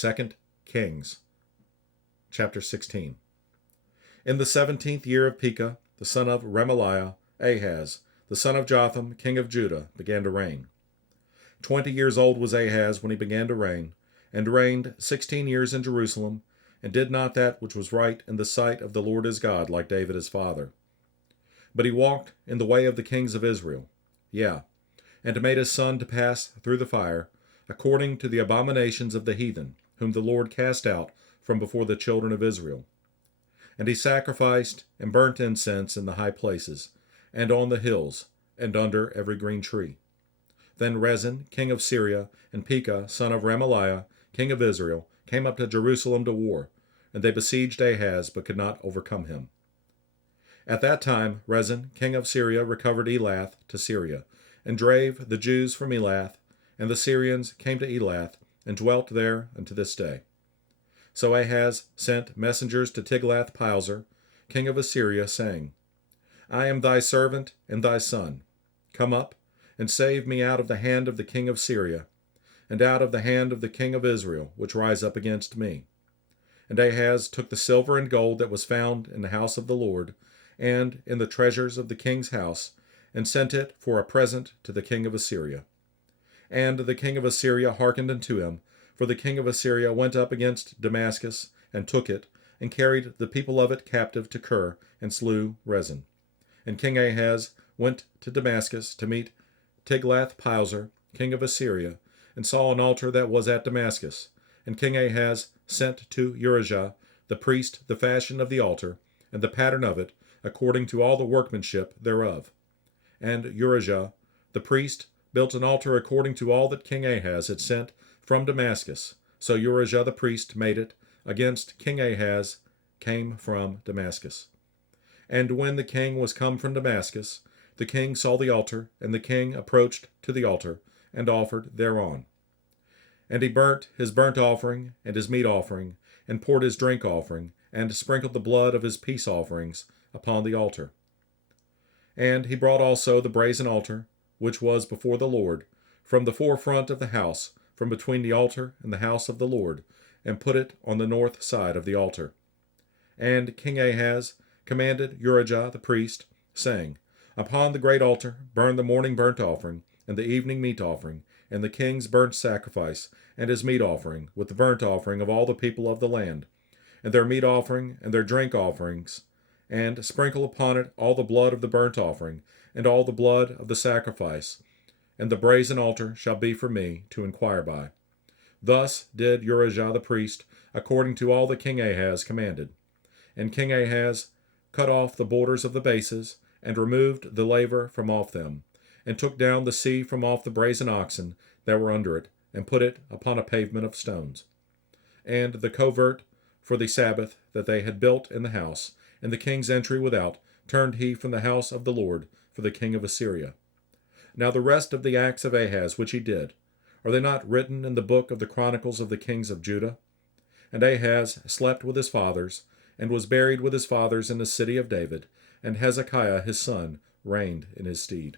2 Kings, chapter 16. In the 17th year of Pekah, the son of Remaliah, Ahaz, the son of Jotham, king of Judah, began to reign. 20 years old was Ahaz when he began to reign, and reigned 16 years in Jerusalem, and did not that which was right in the sight of the Lord his God, like David his father. But he walked in the way of the kings of Israel, and made his son to pass through the fire, according to the abominations of the heathen, whom the Lord cast out from before the children of Israel. And he sacrificed and burnt incense in the high places, and on the hills, and under every green tree. Then Rezin, king of Syria, and Pekah, son of Remaliah, king of Israel, came up to Jerusalem to war, and they besieged Ahaz, but could not overcome him. At that time Rezin, king of Syria, recovered Elath to Syria, and drave the Jews from Elath, and the Syrians came to Elath, and dwelt there unto this day. So Ahaz sent messengers to Tiglath-Pileser, king of Assyria, saying, I am thy servant and thy son. Come up, and save me out of the hand of the king of Syria, and out of the hand of the king of Israel, which rise up against me. And Ahaz took the silver and gold that was found in the house of the Lord, and in the treasures of the king's house, and sent it for a present to the king of Assyria. And the king of Assyria hearkened unto him, for the king of Assyria went up against Damascus, and took it, and carried the people of it captive to Kir, and slew Rezin. And King Ahaz went to Damascus to meet Tiglath-Pileser, king of Assyria, and saw an altar that was at Damascus. And King Ahaz sent to Urijah the priest the fashion of the altar, and the pattern of it, according to all the workmanship thereof. And Urijah the priest built an altar according to all that King Ahaz had sent from Damascus. So Urijah the priest made it against King Ahaz came from Damascus. And when the king was come from Damascus, the king saw the altar, and the king approached to the altar, and offered thereon. And he burnt his burnt offering and his meat offering, and poured his drink offering, and sprinkled the blood of his peace offerings upon the altar. And he brought also the brazen altar, which was before the Lord, from the forefront of the house, from between the altar and the house of the Lord, and put it on the north side of the altar. And King Ahaz commanded Urijah the priest, saying, Upon the great altar burn the morning burnt offering, and the evening meat offering, and the king's burnt sacrifice, and his meat offering, with the burnt offering of all the people of the land, and their meat offering, and their drink offerings, and sprinkle upon it all the blood of the burnt offering, and all the blood of the sacrifice, and the brazen altar shall be for me to inquire by. Thus did Urijah the priest, according to all that King Ahaz commanded. And King Ahaz cut off the borders of the bases, and removed the laver from off them, and took down the sea from off the brazen oxen that were under it, and put it upon a pavement of stones. And the covert for the Sabbath that they had built in the house, and the king's entry without, turned he from the house of the Lord for the king of Assyria. Now the rest of the acts of Ahaz which he did, are they not written in the book of the Chronicles of the kings of Judah? And Ahaz slept with his fathers, and was buried with his fathers in the city of David, and Hezekiah his son reigned in his stead.